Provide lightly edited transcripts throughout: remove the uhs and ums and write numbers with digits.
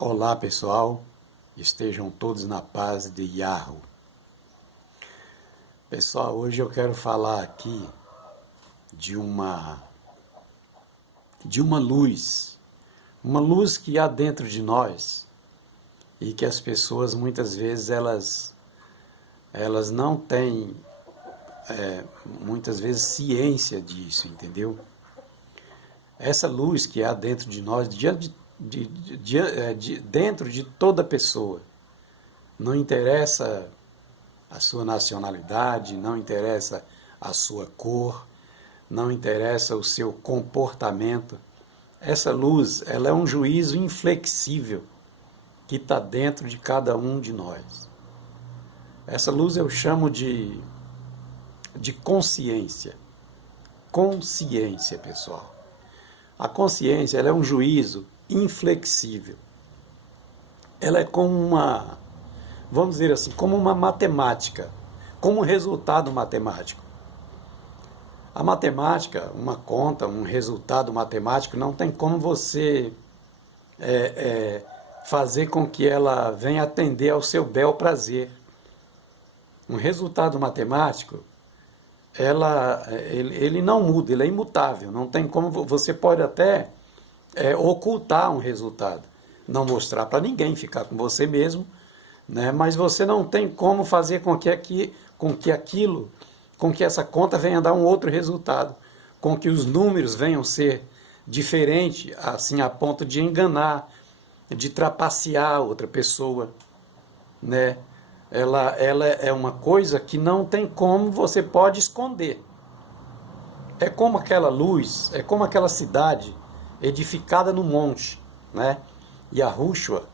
Olá pessoal, estejam todos na paz de Yahweh. Pessoal, hoje eu quero falar aqui de uma uma luz que há dentro de nós e que as pessoas muitas vezes elas não têm muitas vezes ciência disso, entendeu? Essa luz que há dentro de nós, dentro de toda pessoa, não interessa a sua nacionalidade, não interessa a sua cor, não interessa o seu comportamento. Essa luz, ela é um juízo inflexível que está dentro de cada um de nós. Essa luz eu chamo de consciência. Consciência, pessoal. A consciência, ela é um juízo inflexível. Ela é como vamos dizer assim, como uma matemática, como um resultado matemático. A matemática, uma conta, um resultado matemático, não tem como você fazer com que ela venha atender ao seu bel prazer. Um resultado matemático, ele não muda, ele é imutável. Não tem como, você pode até ocultar um resultado, não mostrar para ninguém, ficar com você mesmo, né? Mas você não tem como fazer com que essa conta venha dar um outro resultado, com que os números venham ser diferentes, assim, a ponto de enganar, de trapacear outra pessoa, né? Ela é uma coisa que não tem como você pode esconder. É como aquela luz, é como aquela cidade edificada no monte, né? Yahushua,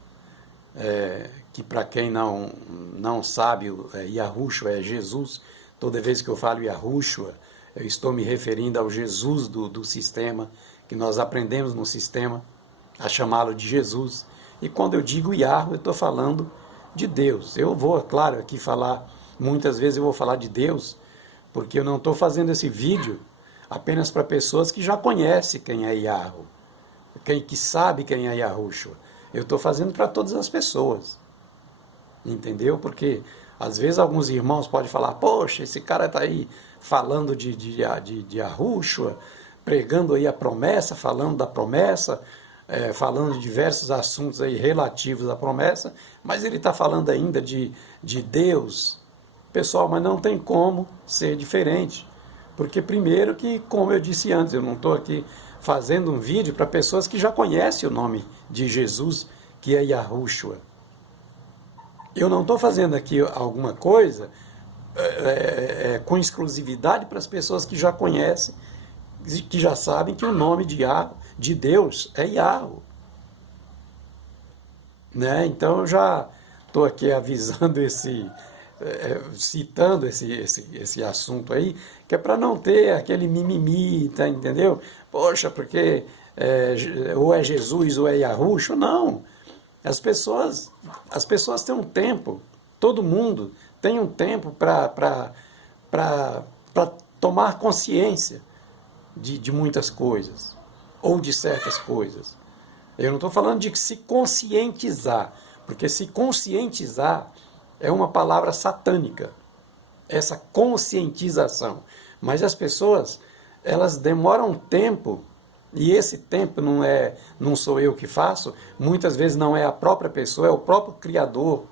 que para quem não sabe, Yahushua é Jesus. Toda vez que eu falo Yahushua, eu estou me referindo ao Jesus do sistema, que nós aprendemos no sistema a chamá-lo de Jesus. E quando eu digo Yahweh, eu estou falando de Deus. Eu vou, claro, aqui falar, muitas vezes eu vou falar de Deus, porque eu não estou fazendo esse vídeo apenas para pessoas que já conhecem quem é Yahweh, que sabe quem é Yahushua. Eu estou fazendo para todas as pessoas, entendeu? Porque às vezes alguns irmãos podem falar, poxa, esse cara está aí falando de Yahushua, pregando aí a promessa, falando da promessa, falando de diversos assuntos aí relativos à promessa, mas ele está falando ainda de Deus. Pessoal, mas não tem como ser diferente, porque primeiro que, como eu disse antes, eu não estou aqui fazendo um vídeo para pessoas que já conhecem o nome de Jesus, que é Yahushua. Eu não estou fazendo aqui alguma coisa com exclusividade para as pessoas que já conhecem, que já sabem que o nome de Deus é Yahweh. Né? Então eu já estou aqui avisando citando esse assunto aí, que é para não ter aquele mimimi, tá, entendeu? Poxa, porque ou é Jesus ou é Yahushua. Não. As pessoas têm um tempo, todo mundo tem um tempo para tomar consciência de muitas coisas, ou de certas coisas. Eu não estou falando de se conscientizar, porque se conscientizar é uma palavra satânica, essa conscientização. Mas as pessoas, elas demoram um tempo, e esse tempo não sou eu que faço, muitas vezes não é a própria pessoa, é o próprio Criador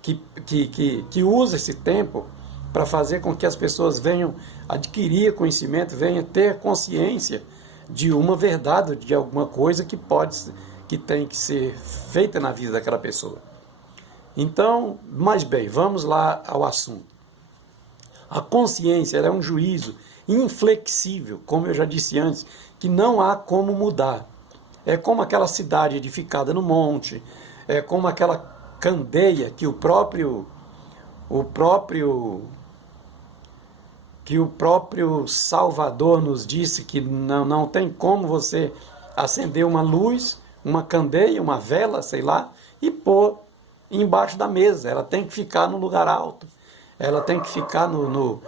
que usa esse tempo para fazer com que as pessoas venham adquirir conhecimento, venham ter consciência de uma verdade, de alguma coisa que tem que ser feita na vida daquela pessoa. Então, mais bem, vamos lá ao assunto. A consciência, ela é um juízo inflexível, como eu já disse antes, que não há como mudar. É como aquela cidade edificada no monte, é como aquela candeia que o próprio Salvador nos disse que não tem como você acender uma luz, uma candeia, uma vela, sei lá, e pôr embaixo da mesa. Ela tem que ficar no lugar alto, ela tem que ficar no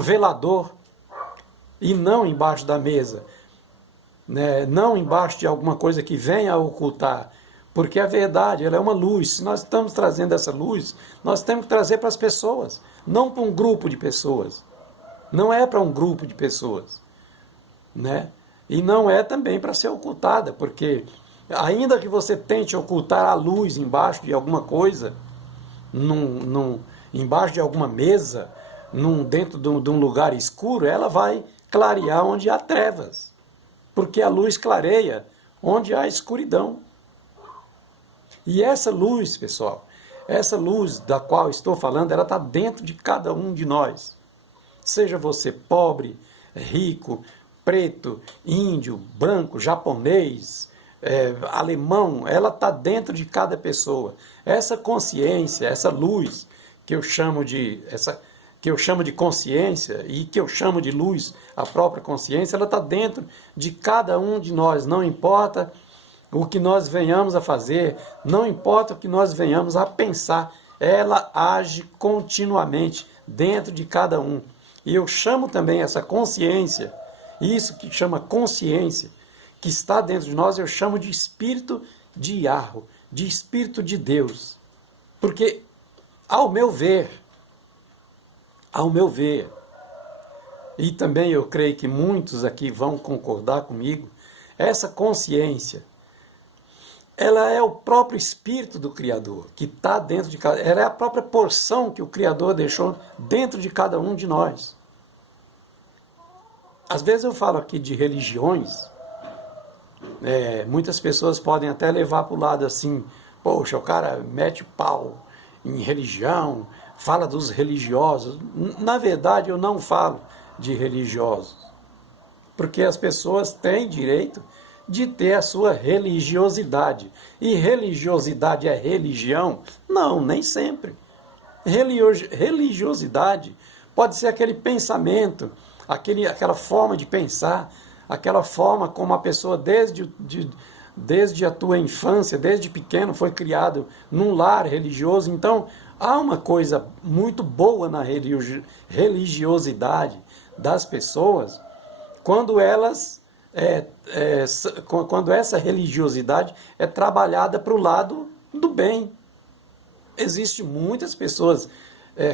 velador e não embaixo da mesa, né? Não embaixo de alguma coisa que venha a ocultar Porque a verdade, ela é uma luz. Se nós estamos trazendo essa luz, nós temos que trazer para as pessoas, não para um grupo de pessoas. Não é para um grupo de pessoas, né? E não é também para ser ocultada, porque ainda que você tente ocultar a luz embaixo de alguma coisa, embaixo de alguma mesa, dentro de um lugar escuro, ela vai clarear onde há trevas. Porque a luz clareia onde há escuridão. E essa luz, pessoal, essa luz da qual estou falando, ela está dentro de cada um de nós. Seja você pobre, rico, preto, índio, branco, japonês, alemão, ela está dentro de cada pessoa. Essa consciência, essa luz que eu chamo de consciência e que eu chamo de luz, a própria consciência, ela está dentro de cada um de nós. Não importa o que nós venhamos a fazer, não importa o que nós venhamos a pensar, ela age continuamente dentro de cada um. E eu chamo também essa consciência, isso que chama consciência, que está dentro de nós, eu chamo de espírito de Yahweh, de espírito de Deus. Porque, ao meu ver, e também eu creio que muitos aqui vão concordar comigo, essa consciência, ela é o próprio espírito do Criador, que está dentro de cada... Ela é a própria porção que o Criador deixou dentro de cada um de nós. Às vezes eu falo aqui de religiões, muitas pessoas podem até levar para o lado assim, poxa, o cara mete o pau em religião, fala dos religiosos. Na verdade, eu não falo de religiosos, porque as pessoas têm direito de ter a sua religiosidade. E religiosidade é religião? Não, nem sempre. Religiosidade pode ser aquele pensamento, aquela forma de pensar, aquela forma como a pessoa desde a tua infância, desde pequeno, foi criado num lar religioso. Então, há uma coisa muito boa na religiosidade das pessoas, quando quando essa religiosidade é trabalhada para o lado do bem. Existem muitas pessoas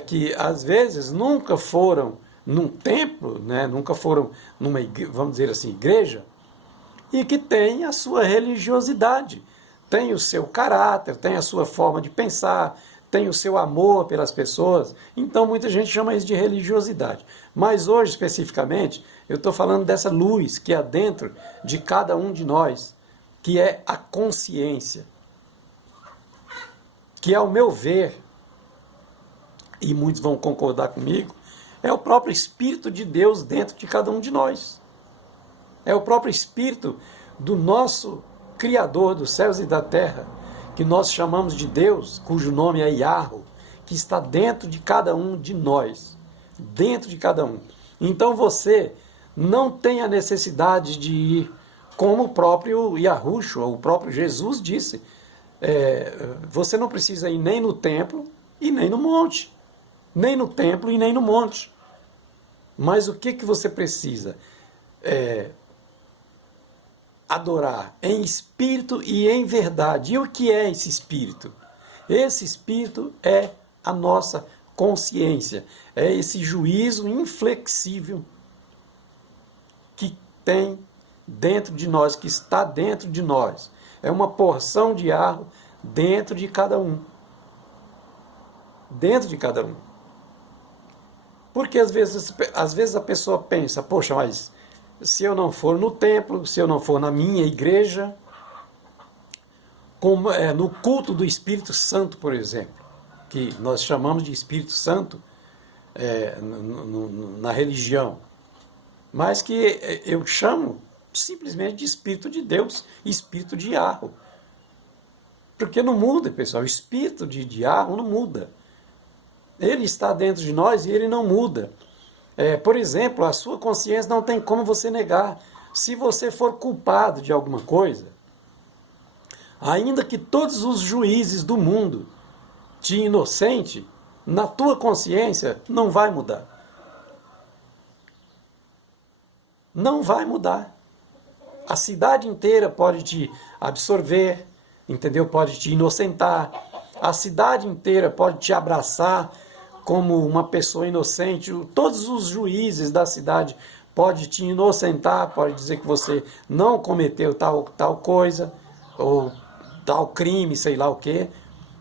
que às vezes nunca foram num templo, né, nunca foram numa, vamos dizer assim, igreja, e que tem a sua religiosidade, tem o seu caráter, tem a sua forma de pensar, tem o seu amor pelas pessoas. Então muita gente chama isso de religiosidade. Mas hoje, especificamente, eu estou falando dessa luz que há dentro de cada um de nós, que é a consciência. Que, ao meu ver, e muitos vão concordar comigo, é o próprio Espírito de Deus dentro de cada um de nós. É o próprio Espírito do nosso Criador dos céus e da terra, que nós chamamos de Deus, cujo nome é Yahweh, que está dentro de cada um de nós. Dentro de cada um. Então você não tem a necessidade de ir, como o próprio Yahushua, o próprio Jesus disse, você não precisa ir nem no templo e nem no monte. Nem no templo e nem no monte. Mas o que você precisa? Adorar em espírito e em verdade. E o que é esse espírito? Esse espírito é a nossa consciência. É esse juízo inflexível que tem dentro de nós, que está dentro de nós. É uma porção de ar dentro de cada um. Dentro de cada um. Porque às vezes a pessoa pensa, poxa, mas se eu não for no templo, se eu não for na minha igreja, como, no culto do Espírito Santo, por exemplo, que nós chamamos de Espírito Santo na religião, mas que eu chamo simplesmente de Espírito de Deus, Espírito de Yahweh. Porque não muda, pessoal, o Espírito de Yahweh não muda. Ele está dentro de nós e ele não muda. Por exemplo, a sua consciência não tem como você negar. Se você for culpado de alguma coisa, ainda que todos os juízes do mundo te inocente, na tua consciência não vai mudar. Não vai mudar. A cidade inteira pode te absorver, entendeu? Pode te inocentar. A cidade inteira pode te abraçar como uma pessoa inocente. Todos os juízes da cidade podem te inocentar, pode dizer que você não cometeu tal coisa, ou tal crime, sei lá o quê,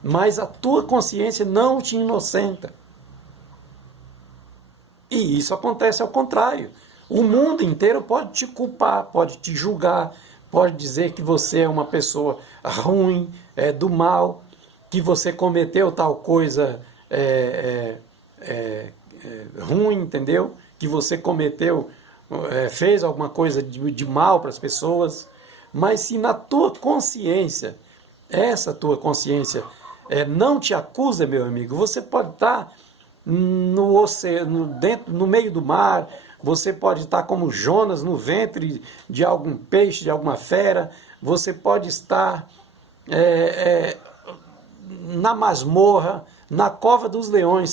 mas a tua consciência não te inocenta. E isso acontece ao contrário. O mundo inteiro pode te culpar, pode te julgar, pode dizer que você é uma pessoa ruim, do mal, que você cometeu tal coisa ruim, entendeu? Que você cometeu, fez alguma coisa de mal para as pessoas. Mas se na tua consciência, essa tua consciência não te acusa, meu amigo, você pode estar no oceano, dentro, no meio do mar, você pode estar como Jonas no ventre de algum peixe, de alguma fera, você pode estar na masmorra, na cova dos leões,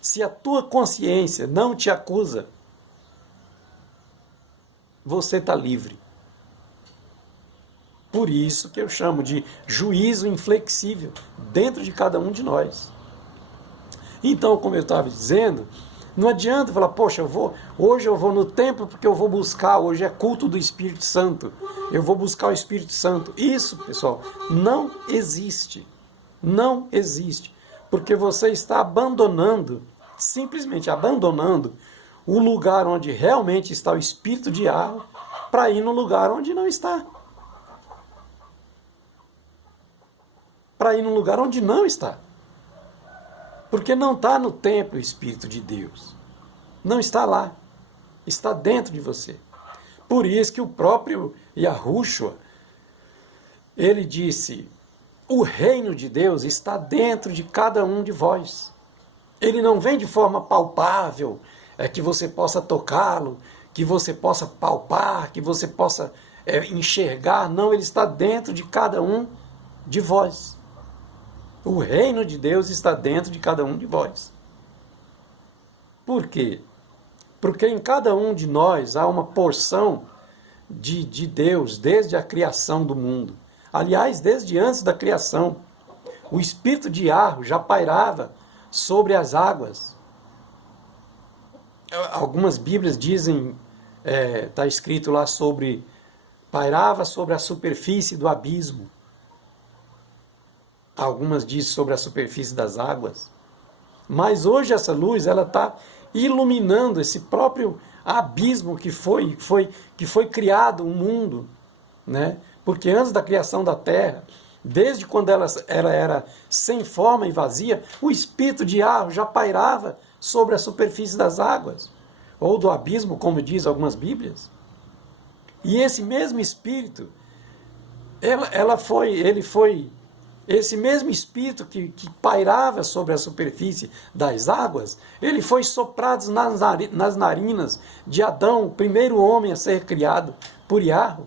se a tua consciência não te acusa, você está livre. Por isso que eu chamo de juízo inflexível dentro de cada um de nós. Então, como eu estava dizendo, não adianta falar, poxa, hoje eu vou no templo porque eu vou buscar, hoje é culto do Espírito Santo, eu vou buscar o Espírito Santo. Isso, pessoal, não existe. Não existe. Porque você está abandonando, simplesmente abandonando, o lugar onde realmente está o Espírito de Yahweh para ir no lugar onde não está. Para ir no lugar onde não está. Porque não está no templo o Espírito de Deus. Não está lá. Está dentro de você. Por isso que o próprio Yahushua, ele disse, o reino de Deus está dentro de cada um de vós. Ele não vem de forma palpável, que você possa tocá-lo, que você possa palpar, que você possa enxergar. Não, ele está dentro de cada um de vós. O reino de Deus está dentro de cada um de vós. Por quê? Porque em cada um de nós há uma porção de Deus desde a criação do mundo. Aliás, desde antes da criação. O Espírito de Yahweh já pairava sobre as águas. Algumas Bíblias dizem, está escrito lá sobre, pairava sobre a superfície do abismo. Algumas dizem sobre a superfície das águas. Mas hoje essa luz ela está iluminando esse próprio abismo que foi criado o mundo, né? Porque antes da criação da terra, desde quando ela era sem forma e vazia, o Espírito de Yahweh já pairava sobre a superfície das águas, ou do abismo, como diz algumas Bíblias. E esse mesmo Espírito, esse mesmo Espírito que pairava sobre a superfície das águas, ele foi soprado nas narinas de Adão, o primeiro homem a ser criado por Yahweh.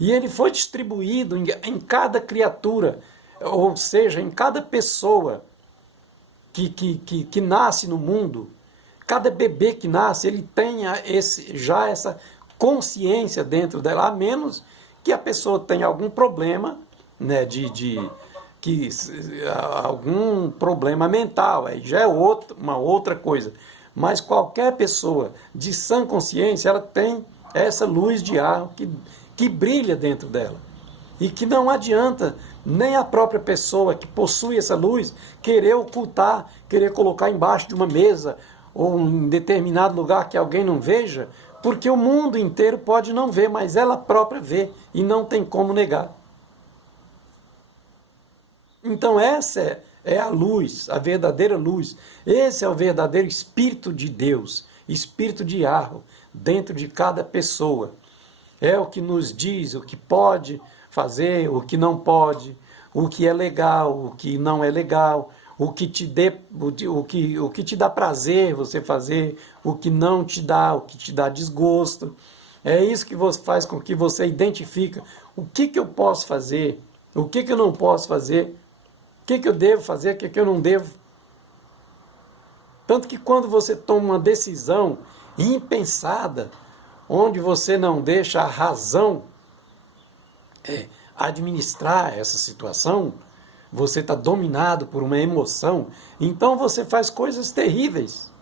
E ele foi distribuído em cada criatura, ou seja, em cada pessoa que nasce no mundo. Cada bebê que nasce, ele tem já essa consciência dentro dela, a menos que a pessoa tenha algum problema, né, algum problema mental, aí já é uma outra coisa. Mas qualquer pessoa de sã consciência, ela tem essa luz de ar que brilha dentro dela. E que não adianta nem a própria pessoa que possui essa luz querer ocultar, querer colocar embaixo de uma mesa ou em determinado lugar que alguém não veja, porque o mundo inteiro pode não ver, mas ela própria vê e não tem como negar. Então essa é a luz, a verdadeira luz. Esse é o verdadeiro Espírito de Deus, Espírito de Yahweh, dentro de cada pessoa. É o que nos diz o que pode fazer, o que não pode, o que é legal, o que não é legal, o que te dá prazer você fazer, o que não te dá, o que te dá desgosto. É isso que faz com que você identifique o que eu posso fazer, o que eu não posso fazer, o que eu devo fazer, o que eu não devo. Tanto que quando você toma uma decisão impensada, onde você não deixa a razão administrar essa situação, você está dominado por uma emoção, então você faz coisas terríveis.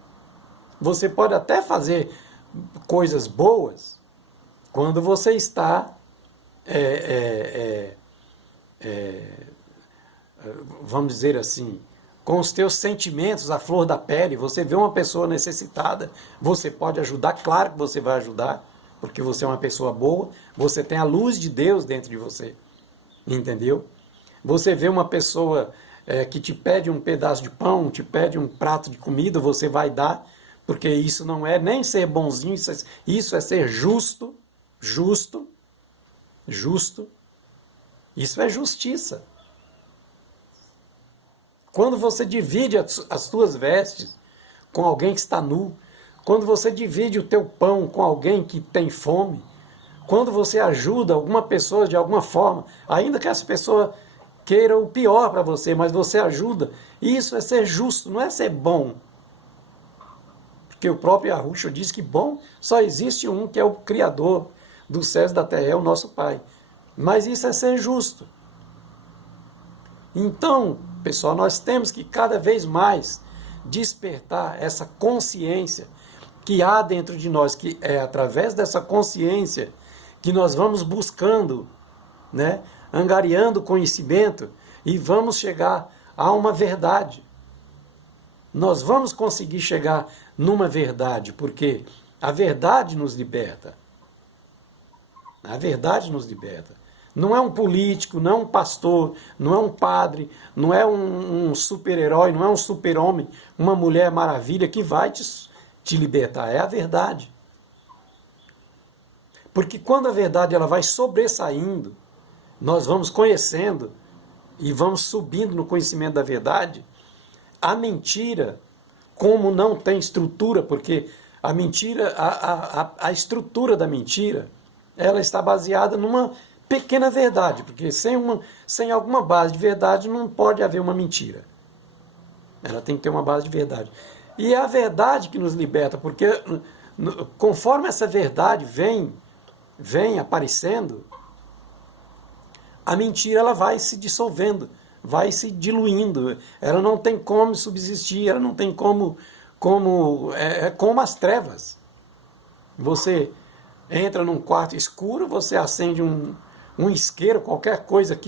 Você pode até fazer coisas boas quando você está, vamos dizer assim, com os teus sentimentos à flor da pele. Você vê uma pessoa necessitada, você pode ajudar, claro que você vai ajudar, porque você é uma pessoa boa, você tem a luz de Deus dentro de você, entendeu? Você vê uma pessoa que te pede um pedaço de pão, te pede um prato de comida, você vai dar, porque isso não é nem ser bonzinho, isso é ser justo, justo, isso é justiça. Quando você divide as tuas vestes com alguém que está nu, quando você divide o teu pão com alguém que tem fome, quando você ajuda alguma pessoa de alguma forma, ainda que essa pessoa queira o pior para você, mas você ajuda, isso é ser justo, não é ser bom. Porque o próprio Yahushua diz que bom só existe um, que é o Criador dos céus e da terra, é o nosso Pai. Mas isso é ser justo. Então, pessoal, nós temos que cada vez mais despertar essa consciência que há dentro de nós, que é através dessa consciência que nós vamos buscando, né, angariando conhecimento e vamos chegar a uma verdade. Nós vamos conseguir chegar numa verdade, porque a verdade nos liberta. A verdade nos liberta. Não é um político, não é um pastor, não é um padre, não é um super-herói, não é um super-homem, uma mulher maravilha que vai te libertar. É a verdade. Porque quando a verdade ela vai sobressaindo, nós vamos conhecendo e vamos subindo no conhecimento da verdade, a mentira, como não tem estrutura, porque a mentira, a estrutura da mentira, ela está baseada numa pequena verdade, porque sem alguma base de verdade não pode haver uma mentira. Ela tem que ter uma base de verdade. E é a verdade que nos liberta, porque conforme essa verdade vem aparecendo, a mentira ela vai se dissolvendo, vai se diluindo, ela não tem como subsistir, ela não tem como é como as trevas. Você entra num quarto escuro, você acende um isqueiro, qualquer coisa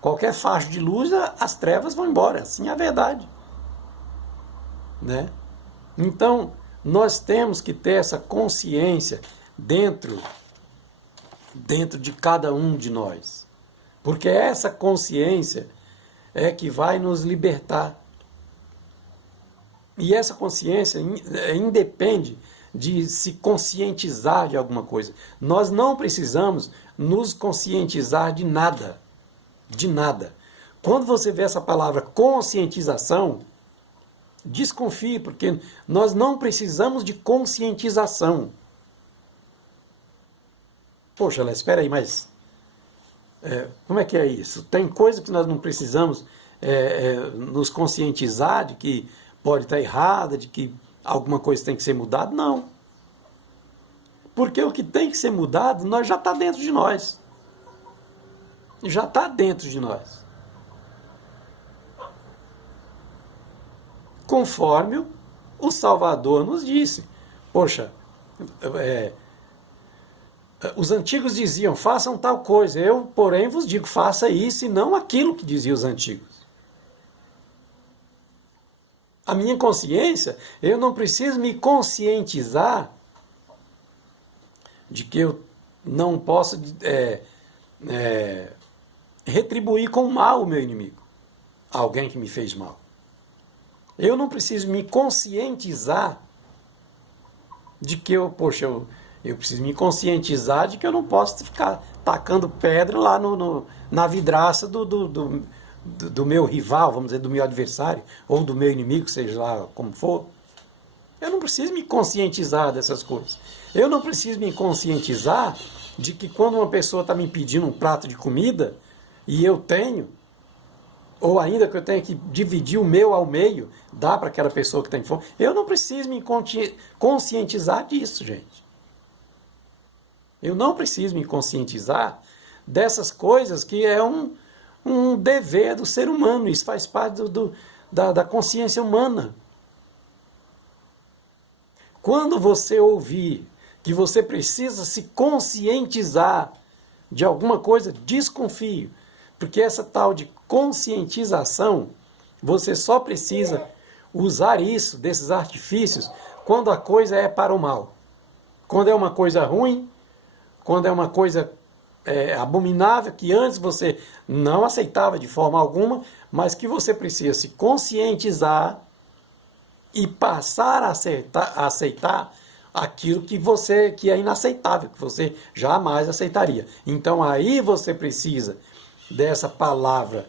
qualquer facho de luz, as trevas vão embora. Assim é a verdade, né? Então, nós temos que ter essa consciência dentro de cada um de nós. Porque essa consciência é que vai nos libertar. E essa consciência independe de se conscientizar de alguma coisa. Nós não precisamos nos conscientizar de nada. De nada. Quando você vê essa palavra conscientização, desconfie, porque nós não precisamos de conscientização. Poxa, Léo, espera aí, mas como é que é isso? Tem coisa que nós não precisamos nos conscientizar de que pode estar errada, de que alguma coisa tem que ser mudada? Não. Porque o que tem que ser mudado, nós já está dentro de nós. Já está dentro de nós. Conforme o Salvador nos disse. Poxa, os antigos diziam, façam tal coisa. Eu, porém, vos digo, faça isso e não aquilo que diziam os antigos. A minha consciência, eu não preciso me conscientizar de que eu não posso retribuir com mal o meu inimigo, alguém que me fez mal. Eu não preciso me conscientizar de que eu preciso me conscientizar de que eu não posso ficar tacando pedra lá na vidraça do meu rival, vamos dizer, do meu adversário, ou do meu inimigo, seja lá como for. Eu não preciso me conscientizar dessas coisas. Eu não preciso me conscientizar de que quando uma pessoa está me pedindo um prato de comida, e eu tenho, ou ainda que eu tenha que dividir o meu ao meio, dar para aquela pessoa que tem fome, eu não preciso me conscientizar disso, gente. Eu não preciso me conscientizar dessas coisas que é um dever do ser humano. Isso faz parte da consciência humana. Quando você ouvir que você precisa se conscientizar de alguma coisa, desconfie. Porque essa tal de conscientização, você só precisa usar isso, desses artifícios, quando a coisa é para o mal. Quando é uma coisa ruim, quando é uma coisa abominável, que antes você não aceitava de forma alguma, mas que você precisa se conscientizar e passar a aceitar aquilo que é inaceitável, que você jamais aceitaria. Então aí você precisa dessa palavra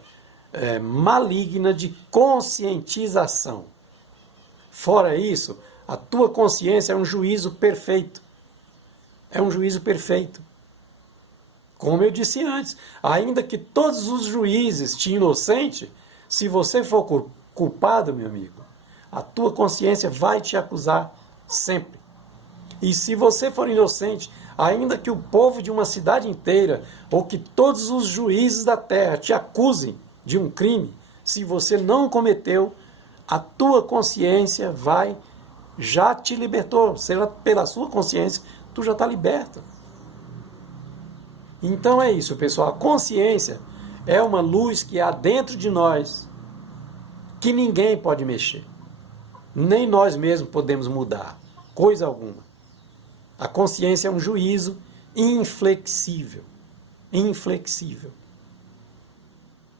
maligna de conscientização. Fora isso, a tua consciência é um juízo perfeito. É um juízo perfeito. Como eu disse antes, ainda que todos os juízes te inocente, se você for culpado, meu amigo, a tua consciência vai te acusar sempre. E se você for inocente, ainda que o povo de uma cidade inteira, ou que todos os juízes da terra te acusem de um crime, se você não cometeu, a tua consciência já te libertou. Pela sua consciência, tu já está liberto. Então é isso, pessoal. A consciência é uma luz que há dentro de nós, que ninguém pode mexer. Nem nós mesmos podemos mudar, coisa alguma. A consciência é um juízo inflexível. Inflexível.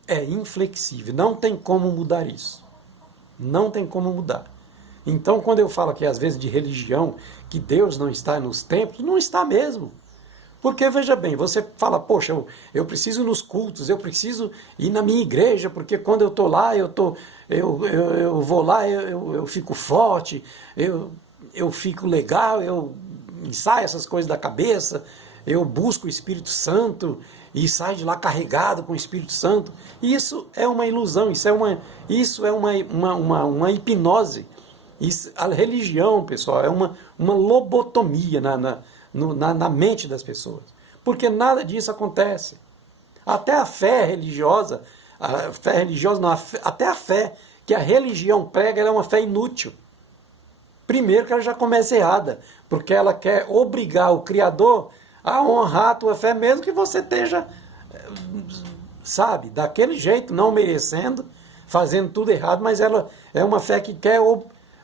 É inflexível. Não tem como mudar isso. Não tem como mudar. Então, quando eu falo aqui, às vezes, de religião, que Deus não está nos templos, não está mesmo. Porque, veja bem, você fala, poxa, eu preciso ir nos cultos, eu preciso ir na minha igreja, porque quando eu estou lá, eu vou lá, eu fico forte, eu fico legal, eu ensaio essas coisas da cabeça, eu busco o Espírito Santo e saio de lá carregado com o Espírito Santo. Isso é uma ilusão, isso é uma hipnose. A religião, pessoal, é uma lobotomia na mente das pessoas. Porque nada disso acontece. Até a fé religiosa, até a fé que a religião prega, ela é uma fé inútil. Primeiro que ela já começa errada, porque ela quer obrigar o Criador a honrar a tua fé, mesmo que você esteja, sabe, daquele jeito, não merecendo, fazendo tudo errado, mas ela é uma fé que quer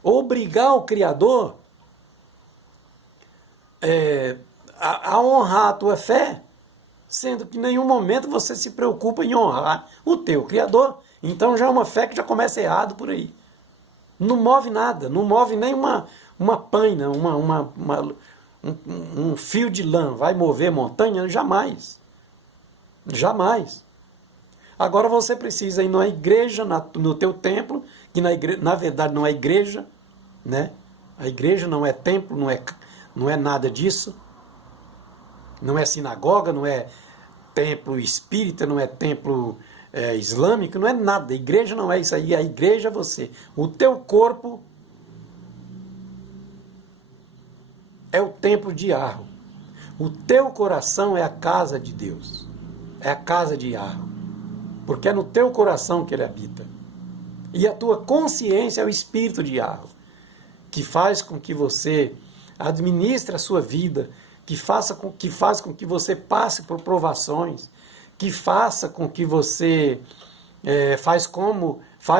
obrigar o Criador a honrar a tua fé, sendo que em nenhum momento você se preocupa em honrar o teu Criador. Então já é uma fé que já começa errado por aí. Não move nada, não move nem uma paina, um fio de lã. Vai mover montanha? Jamais. Jamais. Agora você precisa ir na igreja, no teu templo, que na verdade não é igreja, né? A igreja não é templo, não é nada disso. Não é sinagoga, não é templo espírita, não é templo islâmico, não é nada. A igreja não é isso aí. A igreja é você. O teu corpo é o templo de Yahweh. O teu coração é a casa de Deus. É a casa de Yahweh. Porque é no teu coração que ele habita. E a tua consciência é o espírito de Yahweh, que faz com que você administre a sua vida, que faz com que você passe por provações, que faça com que você faz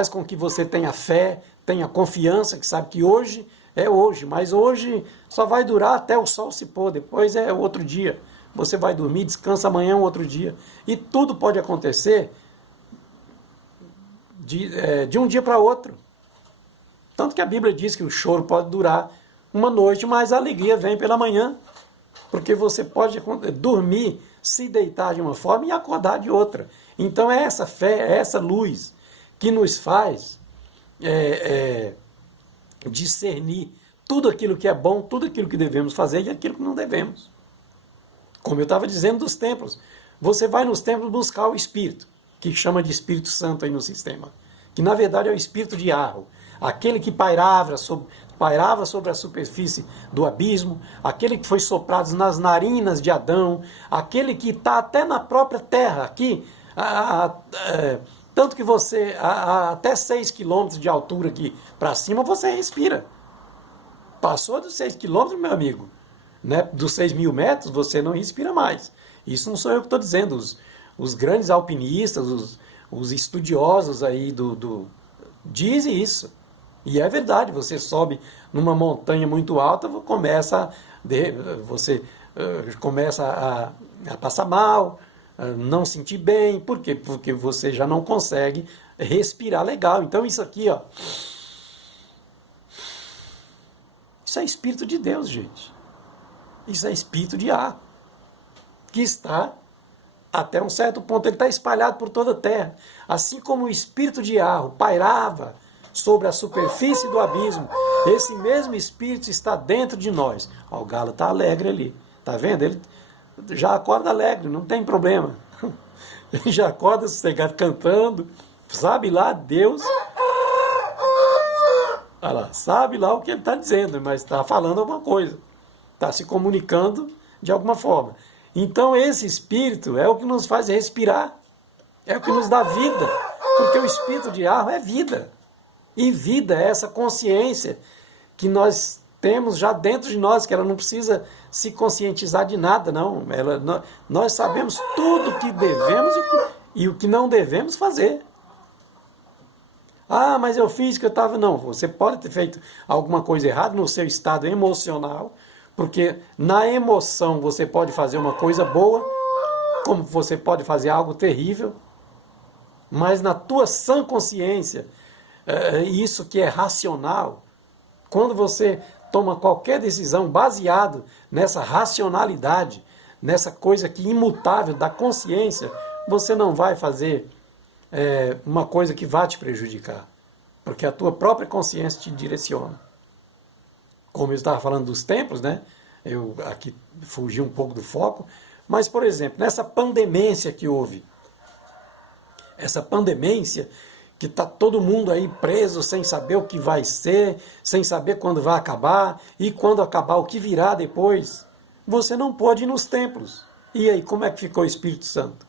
com que você tenha fé, tenha confiança, que sabe que hoje é hoje, mas hoje só vai durar até o sol se pôr, depois é outro dia. Você vai dormir, descansa, amanhã é um outro dia. E tudo pode acontecer de um dia para outro. Tanto que a Bíblia diz que o choro pode durar uma noite, mas a alegria vem pela manhã. Porque você pode dormir, se deitar de uma forma e acordar de outra. Então é essa fé, é essa luz que nos faz discernir tudo aquilo que é bom, tudo aquilo que devemos fazer e aquilo que não devemos. Como eu estava dizendo dos templos, você vai nos templos buscar o Espírito, que chama de Espírito Santo aí no sistema, que na verdade é o Espírito de Yahweh, aquele que pairava pairava sobre a superfície do abismo, aquele que foi soprado nas narinas de Adão, aquele que está até na própria terra, aqui, tanto que você, até 6 quilômetros de altura aqui para cima, você respira. Passou dos 6 quilômetros, meu amigo, né, dos 6.000 metros, você não respira mais. Isso não sou eu que estou dizendo, os grandes alpinistas, os estudiosos aí dizem isso. E é verdade, você sobe numa montanha muito alta, você começa a passar mal, a não sentir bem. Por quê? Porque você já não consegue respirar legal. Então isso aqui, ó, isso é Espírito de Deus, gente. Isso é Espírito de ar, que está até um certo ponto, ele está espalhado por toda a terra. Assim como o Espírito de ar pairava sobre a superfície do abismo, esse mesmo Espírito está dentro de nós. Ó, o galo está alegre ali, está vendo? Ele já acorda alegre, não tem problema. Ele já acorda sossegado, cantando, sabe lá Deus, olha lá, sabe lá o que ele está dizendo, mas está falando alguma coisa, está se comunicando de alguma forma. Então esse Espírito é o que nos faz respirar, é o que nos dá vida, porque o Espírito de ar é vida. E vida é essa consciência que nós temos já dentro de nós, que ela não precisa se conscientizar de nada, não. Nós sabemos tudo o que devemos e o que não devemos fazer. Ah, mas eu fiz que eu estava... Não, você pode ter feito alguma coisa errada no seu estado emocional, porque na emoção você pode fazer uma coisa boa, como você pode fazer algo terrível, mas na tua sã consciência, isso que é racional, quando você toma qualquer decisão baseado nessa racionalidade, nessa coisa que imutável da consciência, você não vai fazer uma coisa que vá te prejudicar, porque a tua própria consciência te direciona. Como eu estava falando dos templos, né? Eu aqui fugi um pouco do foco, mas, por exemplo, nessa pandemência que houve, essa pandemência que está todo mundo aí preso, sem saber o que vai ser, sem saber quando vai acabar, e quando acabar, o que virá depois, você não pode ir nos templos. E aí, como é que ficou o Espírito Santo?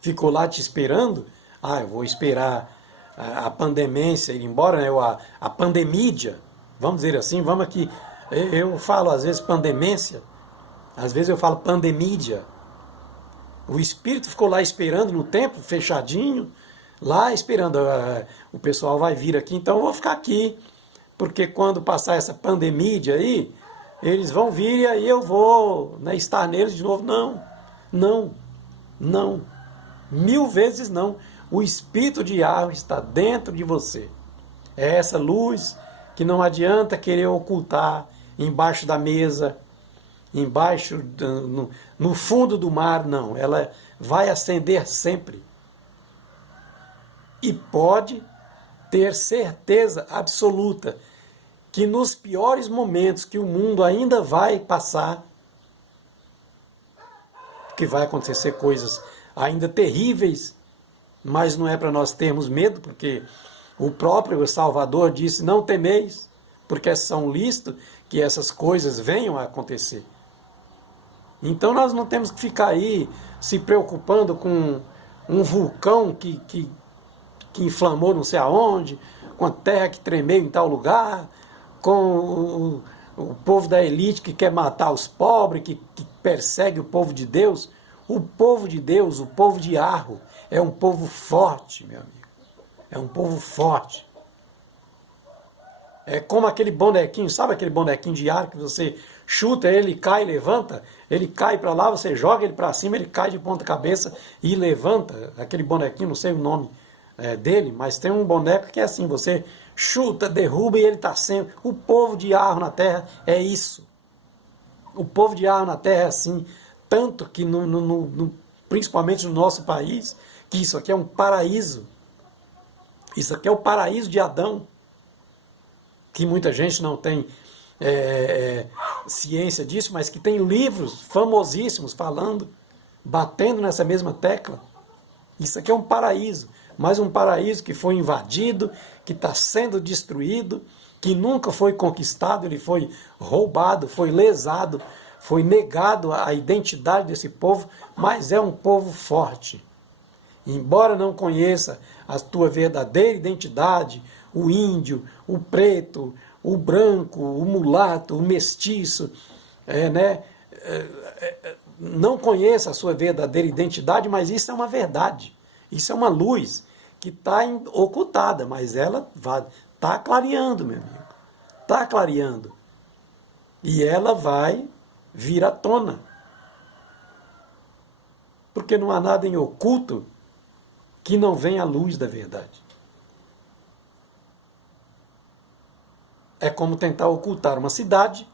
Ficou lá te esperando? Ah, eu vou esperar a pandemência ir embora, né? A pandemídia, vamos dizer assim, vamos aqui, eu falo às vezes pandemência, às vezes eu falo pandemídia. O Espírito ficou lá esperando no templo, fechadinho, lá esperando, o pessoal vai vir aqui, então eu vou ficar aqui, porque quando passar essa pandemia aí, eles vão vir e aí eu vou, né, estar neles de novo. Não, não, não, 1000 vezes não. O Espírito de ar está dentro de você. É essa luz que não adianta querer ocultar embaixo da mesa, embaixo, no fundo do mar, não. Ela vai acender sempre. E pode ter certeza absoluta que nos piores momentos que o mundo ainda vai passar, que vai acontecer coisas ainda terríveis, mas não é para nós termos medo, porque o próprio Salvador disse, não temeis, porque são listos que essas coisas venham a acontecer. Então nós não temos que ficar aí se preocupando com um vulcão que inflamou não sei aonde, com a terra que tremeu em tal lugar, com o povo da elite que quer matar os pobres, que persegue o povo de Deus. O povo de Deus, o povo de Arro, é um povo forte, meu amigo. É um povo forte. É como aquele bonequinho, sabe aquele bonequinho de ar que você chuta, ele cai e levanta? Ele cai para lá, você joga ele para cima, ele cai de ponta cabeça e levanta. Aquele bonequinho, não sei o nome dele, mas tem um boneco que é assim, você chuta, derruba e ele está sempre... O povo de Arro na terra é isso. O povo de Arro na terra é assim, tanto que principalmente no nosso país, que isso aqui é um paraíso. Isso aqui é o paraíso de Adão, que muita gente não tem ciência disso, mas que tem livros famosíssimos falando, batendo nessa mesma tecla. Isso aqui é um paraíso, mas um paraíso que foi invadido, que está sendo destruído, que nunca foi conquistado, ele foi roubado, foi lesado, foi negado a identidade desse povo, mas é um povo forte. Embora não conheça a tua verdadeira identidade, o índio, o preto, o branco, o mulato, o mestiço, não conheça a sua verdadeira identidade, mas isso é uma verdade. Isso é uma luz que está ocultada, mas ela está clareando, meu amigo. Está clareando. E ela vai vir à tona. Porque não há nada em oculto que não venha à luz da verdade. É como tentar ocultar uma cidade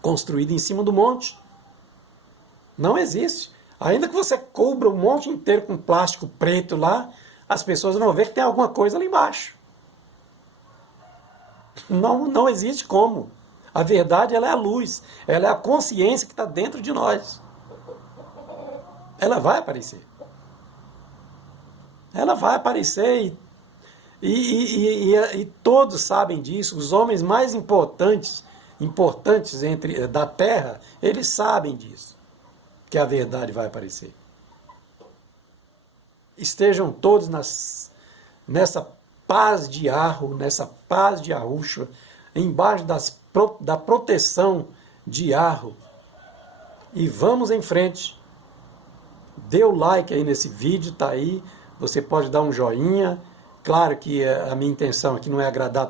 construída em cima do monte. Não existe. Ainda que você cubra o monte inteiro com plástico preto lá, as pessoas vão ver que tem alguma coisa ali embaixo. Não existe como. A verdade, ela é a luz. Ela é a consciência que está dentro de nós. Ela vai aparecer. Ela vai aparecer e todos sabem disso. Os homens mais importantes da Terra, eles sabem disso. Que a verdade vai aparecer. Estejam todos nessa paz de Arro, nessa paz de Arruxa, embaixo da proteção de Arro. E vamos em frente. Dê o like aí nesse vídeo, tá aí. Você pode dar um joinha. Claro que a minha intenção aqui não é agradar